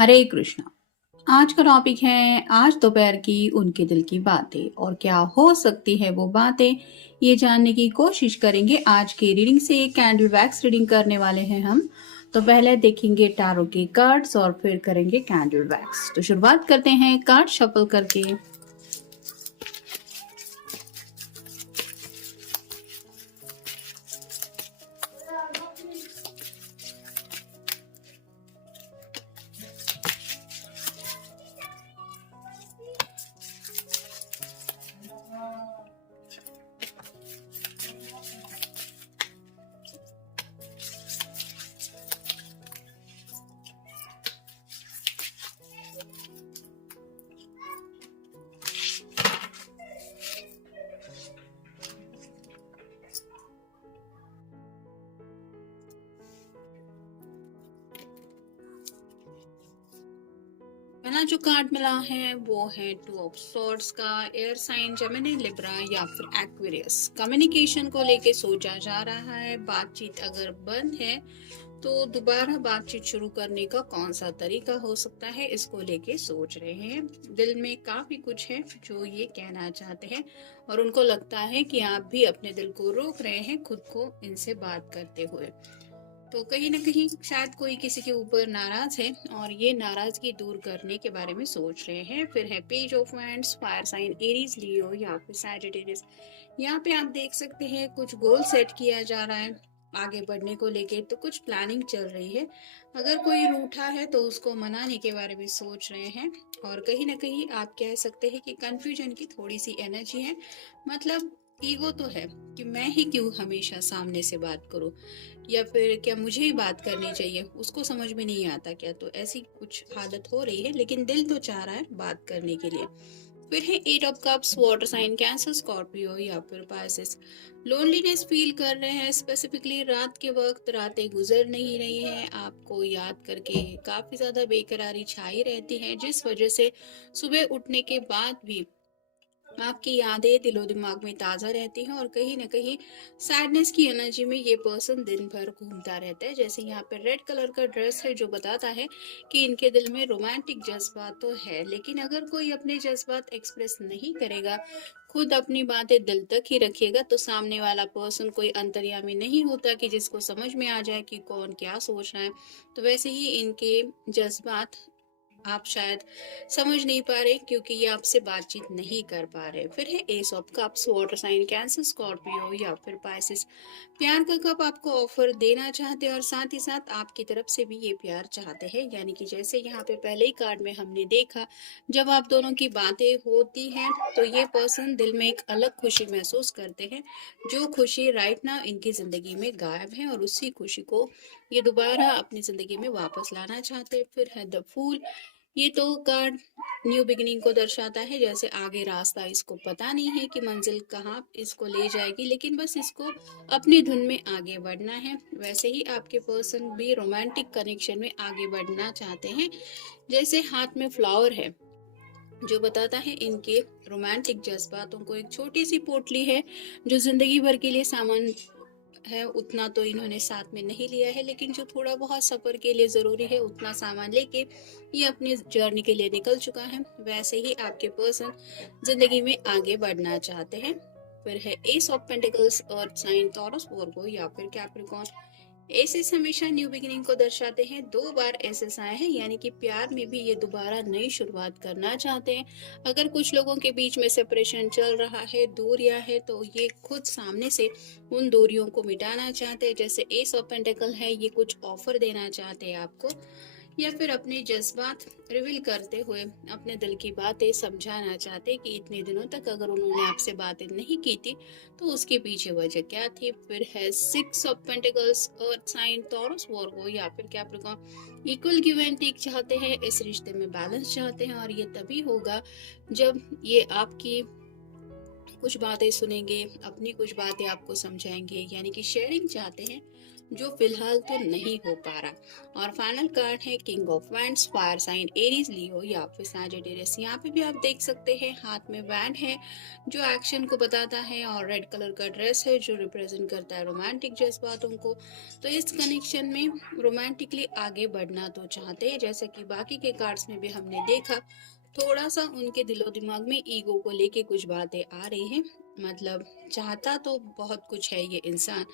हरे कृष्णा। आज का टॉपिक है आज दोपहर की उनके दिल की बातें और क्या हो सकती है वो बातें, ये जानने की कोशिश करेंगे। आज की रीडिंग से कैंडल वैक्स रीडिंग करने वाले हैं हम। तो पहले देखेंगे टैरो के कार्ड्स और फिर करेंगे कैंडल वैक्स। तो शुरुआत करते हैं कार्ड शफल करके। पहला जो कार्ड मिला है वो है टू ऑफ सॉर्ड्स का। एयर साइन जेमिनी, लिब्रा या फिर एक्वेरियस। कम्युनिकेशन को लेके सोचा जा रहा है। बातचीत अगर बंद है तो दोबारा बातचीत शुरू करने का कौन सा तरीका हो सकता है, इसको लेके सोच रहे हैं। दिल में काफी कुछ है जो ये कहना चाहते हैं और उनको लगता है कि आप भी अपने दिल को रोक रहे हैं खुद को इनसे बात करते हुए। तो कहीं ना कहीं शायद कोई किसी के ऊपर नाराज है और ये नाराजगी दूर करने के बारे में सोच रहे हैं। फिर है page of wands, fire sign Aries, Leo या फिर सैजिटेरियस। यहाँ पे आप देख सकते हैं कुछ गोल सेट किया जा रहा है आगे बढ़ने को लेके, तो कुछ प्लानिंग चल रही है। अगर कोई रूठा है तो उसको मनाने के बारे में सोच रहे हैं। और कहीं ना कहीं आप कह सकते हैं कि कंफ्यूजन की थोड़ी सी एनर्जी है। मतलब ईगो तो है कि मैं ही क्यों हमेशा सामने से बात करूं, या फिर क्या मुझे ही बात करनी चाहिए, उसको समझ में नहीं आता क्या। तो ऐसी कुछ हालत हो रही है, लेकिन दिल तो चाह रहा है बात करने के लिए। फिर है eight of cups, water sign Cancer, Scorpio या फिर पाइसेस। लोनलीनेस फील कर रहे हैं, स्पेसिफिकली रात के वक्त। रातें गुजर नहीं रही हैं, आपको याद करके काफी ज्यादा बेकरारी छाई रहती है, जिस वजह से सुबह उठने के बाद भी आपकी यादें दिलो दिमाग में ताज़ा रहती हैं। और कहीं ना कहीं सैडनेस की एनर्जी में ये पर्सन दिन भर घूमता रहता है। जैसे यहाँ पे रेड कलर का ड्रेस है जो बताता है कि इनके दिल में रोमांटिक जज्बात तो है, लेकिन अगर कोई अपने जज्बात एक्सप्रेस नहीं करेगा, खुद अपनी बातें दिल तक ही रखेगा, तो सामने वाला पर्सन कोई अंतर्यामी नहीं होता कि जिसको समझ में आ जाए कि कौन क्या सोच रहा है। तो वैसे ही इनके जज्बात आप शायद समझ नहीं पा रहे क्योंकि ये आपसे बातचीत नहीं कर पा रहे। फिर है ace of cups, water sign Cancer, Scorpio या फिर पाइसेस। प्यार का कप आपको ऑफर देना चाहते हैं और साथ ही साथ आपकी तरफ से भी ये प्यार चाहते हैं। यानी कि जैसे यहाँ पे पहले ही कार्ड में हमने देखा, जब आप दोनों की बातें होती हैं तो ये पर्सन दिल में एक अलग खुशी महसूस करते हैं, जो खुशी राइट नाउ इनकी जिंदगी में गायब है, और उसी खुशी को ये दोबारा अपनी जिंदगी में वापस लाना चाहते हैं। फिर है द फूल। ये तो कार्ड न्यू बिगिनिंग को दर्शाता है। जैसे आगे रास्ता इसको पता नहीं है कि मंजिल कहाँ इसको ले जाएगी, लेकिन बस इसको अपनी धुन में आगे बढ़ना है। वैसे ही आपके पर्सन भी रोमांटिक कनेक्शन में आगे बढ़ना चाहते हैं। जैसे हाथ में फ्लावर है जो बताता है इनके रोमांटिक जज्बातों को। एक छोटी सी पोटली है जो जिंदगी भर के लिए सामान है, उतना तो इन्होंने साथ में नहीं लिया है, लेकिन जो थोड़ा बहुत सफर के लिए जरूरी है उतना सामान लेके ये अपनी जर्नी के लिए निकल चुका है। वैसे ही आपके पर्सन जिंदगी में आगे बढ़ना चाहते हैं। फिर है ace of pentacles, earth sign, Taurus, Virgo या फिर कैप्रिकॉर्न। एसेस हमेशा न्यू बिगिनिंग को दर्शाते हैं। 2 बार एसेस आए हैं, यानी कि प्यार में भी ये दोबारा नई शुरुआत करना चाहते हैं। अगर कुछ लोगों के बीच में सेपरेशन चल रहा है, दूरियां है, तो ये खुद सामने से उन दूरियों को मिटाना चाहते हैं। जैसे एस ऑफ पेंटिकल है, ये कुछ ऑफर देना चाहते हैं आपको, या फिर अपने जज्बात रिवील करते हुए अपने दिल की बातें समझाना चाहते कि इतने दिनों तक अगर उन्होंने आपसे बातें नहीं की थी तो उसके पीछे वजह क्या थी। फिर है 6 of pentacles, earth sign, Taurus, Virgo या फिर Capricorn. Equal give and take चाहते हैं, इस रिश्ते में बैलेंस चाहते हैं, और ये तभी होगा जब ये आपकी कुछ बातें सुनेंगे, अपनी कुछ बातें आपको समझाएंगे, यानी कि शेयरिंग चाहते हैं, जो फिलहाल तो नहीं हो पा रहा। और फाइनल कार्ड है king of wands, fire sign Aries, Leo या फिर सैजिटेरियस। यहाँ पे भी आप देख सकते हैं हाथ में वैंड है जो एक्शन को बताता है, और रेड कलर का ड्रेस है जो रिप्रेजेंट करता है रोमांटिक जज्बातों को। तो इस कनेक्शन में रोमांटिकली आगे बढ़ना तो चाहते हैं, जैसा कि बाकी के कार्ड्स में भी हमने देखा, थोड़ा सा उनके दिलो दिमाग में ईगो को लेके कुछ बातें आ रही हैं। मतलब चाहता तो बहुत कुछ है ये इंसान,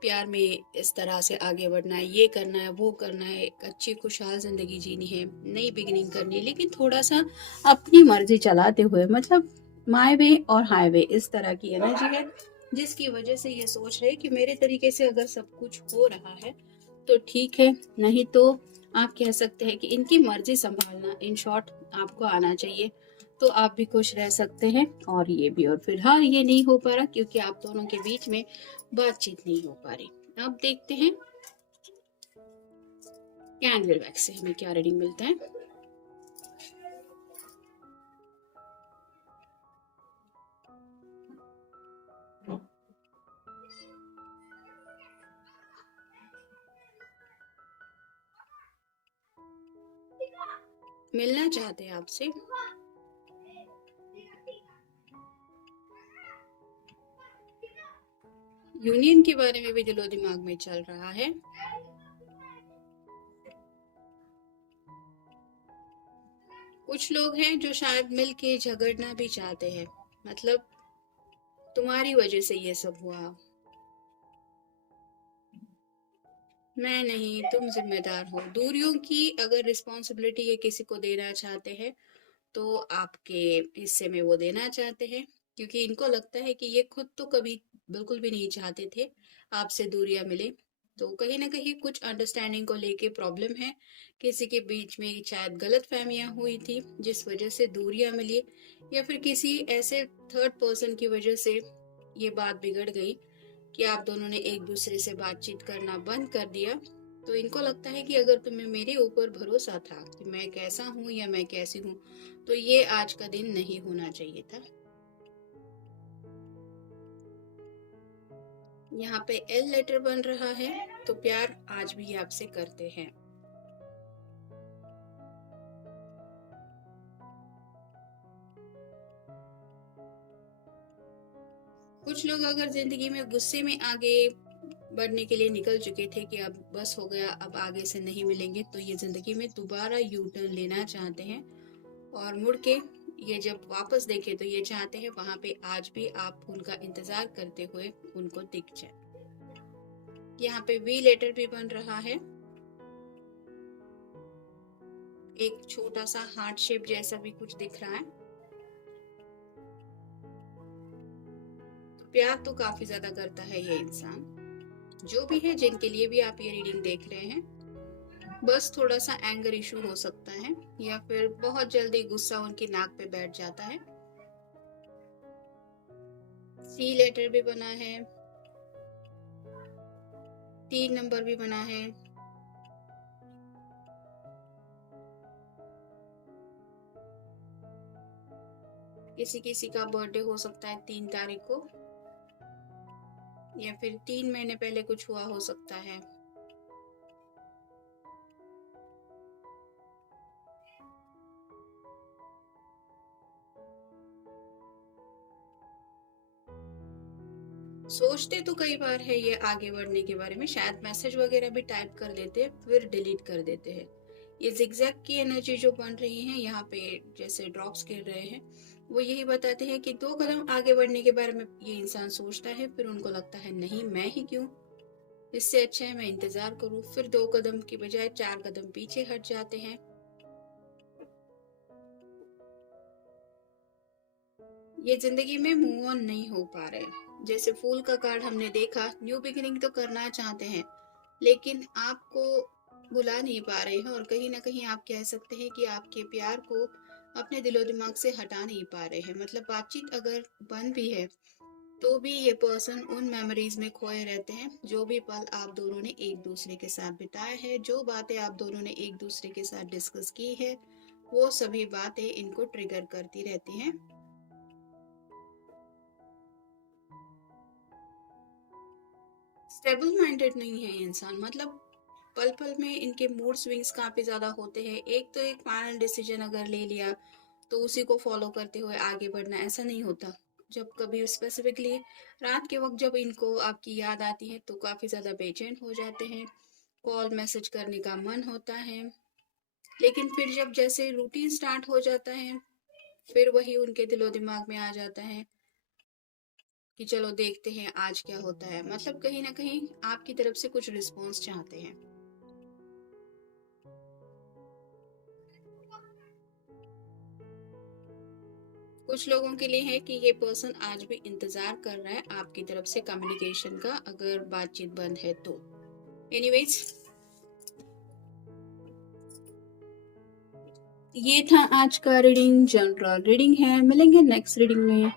प्यार में इस तरह से आगे बढ़ना है, ये करना है, वो करना है, एक अच्छी खुशहाल जिंदगी जीनी है, नई बिगिनिंग करनी है, लेकिन थोड़ा सा अपनी मर्जी चलाते हुए, मतलब माई वे और हाईवे इस तरह की एनर्जी है, जिसकी वजह से ये सोच रहे कि मेरे तरीके से अगर सब कुछ हो रहा है तो ठीक है, नहीं तो आप कह सकते हैं कि इनकी मर्जी संभालना, इन शॉर्ट आपको आना चाहिए, तो आप भी खुश रह सकते हैं। और ये भी, और फिलहाल ये नहीं हो पा रहा क्योंकि आप दोनों के बीच में बातचीत नहीं हो पा रही। अब देखते हैं कैंडल वैक्स से हमें क्या रीडिंग मिलता है। मिलना चाहते हैं आपसे, यूनियन के बारे में भी दिलो दिमाग में चल रहा है। कुछ लोग हैं जो शायद मिल के झगड़ना भी चाहते हैं, मतलब तुम्हारी वजह से ये सब हुआ, मैं नहीं, तुम जिम्मेदार हो। दूरियों की अगर रिस्पॉन्सिबिलिटी ये किसी को देना चाहते हैं तो आपके हिस्से में वो देना चाहते हैं, क्योंकि इनको लगता है कि ये खुद तो कभी बिल्कुल भी नहीं चाहते थे आपसे दूरियां मिले। तो कहीं ना कहीं कुछ अंडरस्टैंडिंग को लेके प्रॉब्लम है, किसी के बीच में शायद गलत फहमियां हुई थी जिस वजह से दूरियां मिली, या फिर किसी ऐसे थर्ड पर्सन की वजह से ये बात बिगड़ गई कि आप दोनों ने एक दूसरे से बातचीत करना बंद कर दिया। तो इनको लगता है कि अगर तुम्हें मेरे ऊपर भरोसा था कि मैं कैसा हूँ या मैं कैसी हूँ, तो ये आज का दिन नहीं होना चाहिए था। यहाँ पे एल लेटर बन रहा है, तो प्यार आज भी आपसे करते हैं। कुछ लोग अगर जिंदगी में गुस्से में आगे बढ़ने के लिए निकल चुके थे कि अब बस हो गया, अब आगे से नहीं मिलेंगे, तो ये जिंदगी में दोबारा यू टर्न लेना चाहते हैं, और मुड़ के ये जब वापस देखे तो ये चाहते हैं वहां पे आज भी आप उनका इंतजार करते हुए उनको दिख जाए। यहाँ पे वी लेटर भी बन रहा है, एक छोटा सा हार्ट शेप जैसा भी कुछ दिख रहा है। तो प्यार तो काफी ज्यादा करता है ये इंसान। जो भी है, जिनके लिए भी आप ये रीडिंग देख रहे हैं, बस थोड़ा सा एंगर इशू हो सकता है, या फिर बहुत जल्दी गुस्सा उनकी नाक पे बैठ जाता है। सी लेटर भी बना है, 3 नंबर भी बना है, किसी किसी का बर्थडे हो सकता है 3 तारीख को, या फिर 3 महीने पहले कुछ हुआ हो सकता है। सोचते तो कई बार है ये आगे बढ़ने के बारे में, शायद मैसेज वगैरह भी टाइप कर देते फिर डिलीट कर देते हैं। ये जिगजैग की एनर्जी जो बन रही है यहाँ पे, जैसे ड्रॉप्स गिर रहे हैं, वो यही बताते हैं कि 2 कदम आगे बढ़ने के बारे में ये इंसान सोचता है, फिर उनको लगता है नहीं, मैं ही क्यों, इससे अच्छा है मैं इंतजार करूं, फिर 2 कदम की बजाय 4 कदम पीछे हट जाते हैं। ये जिंदगी में मूव ऑन नहीं हो पा रहे। जैसे फूल का कार्ड हमने देखा, न्यू बिगिनिंग तो करना चाहते हैं, लेकिन आपको बुला नहीं पा रहे हैं, और कहीं ना कहीं आप कह सकते हैं कि आपके प्यार को अपने दिलो दिमाग से हटा नहीं पा रहे हैं। मतलब बातचीत अगर बंद भी है तो भी ये पर्सन उन मेमोरीज में खोए रहते हैं, जो भी पल आप दोनों ने एक दूसरे के साथ बिताए हैं, जो बातें आप दोनों ने एक दूसरे के साथ डिस्कस की है, वो सभी बातें इनको ट्रिगर करती रहती हैं। स्टेबल माइंडेड नहीं है इंसान, मतलब पल पल में इनके मूड स्विंग्स काफी ज्यादा होते हैं। एक तो एक फाइनल डिसीजन अगर ले लिया तो उसी को फॉलो करते हुए आगे बढ़ना, ऐसा नहीं होता। जब कभी स्पेसिफिकली रात के वक्त जब इनको आपकी याद आती है तो काफी ज्यादा बेचैन हो जाते हैं, कॉल मैसेज करने का मन होता है। लेकिन फिर जब जैसे रूटीन स्टार्ट हो जाता है, फिर वही उनके दिलो दिमाग में आ जाता है कि चलो देखते हैं आज क्या होता है। मतलब कहीं ना कहीं आपकी तरफ से कुछ रिस्पॉन्स चाहते हैं। कुछ लोगों के लिए है कि ये पर्सन आज भी इंतजार कर रहा है आपकी तरफ से कम्युनिकेशन का, अगर बातचीत बंद है तो। एनीवेज, ये था आज का रीडिंग, जनरल रीडिंग है। मिलेंगे नेक्स्ट रीडिंग में।